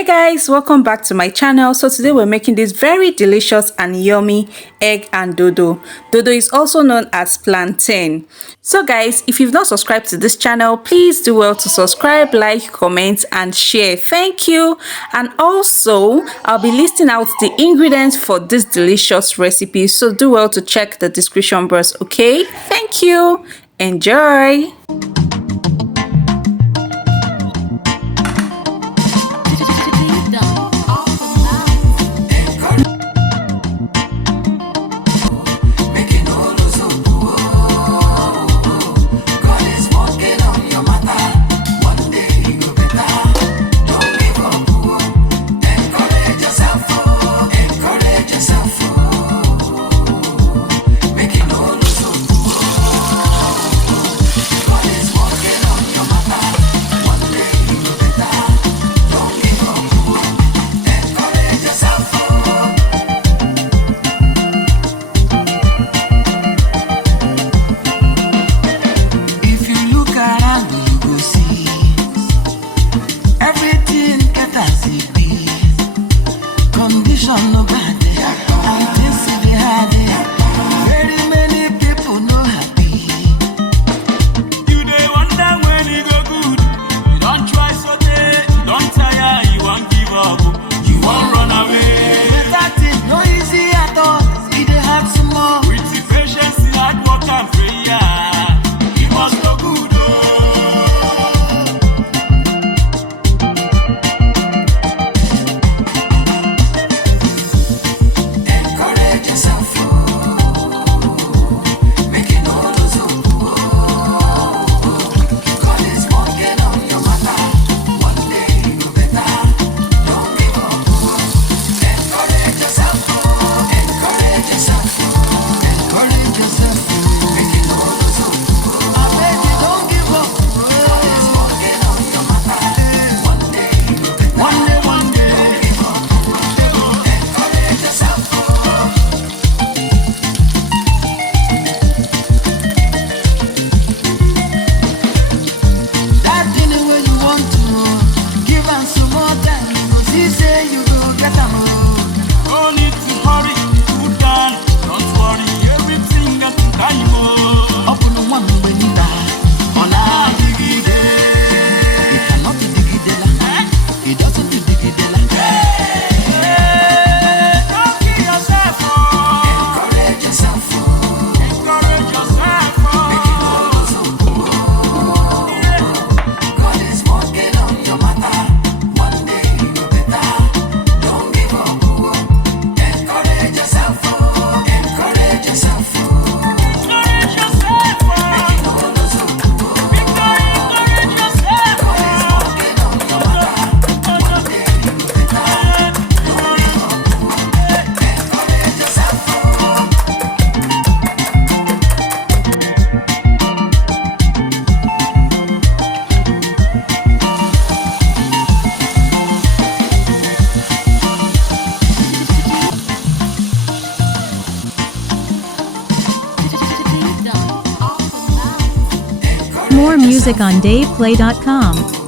Hey guys, welcome back to my channel. So today we're making this very delicious and yummy egg and dodo. Dodo is also known as plantain. So guys, if you've not subscribed to this channel, please do well to subscribe, like, comment and share. Thank you. And also I'll be listing out the ingredients for this delicious recipe, so do well to check the description box. Okay, thank you. Enjoy. More music on DavePlay.com.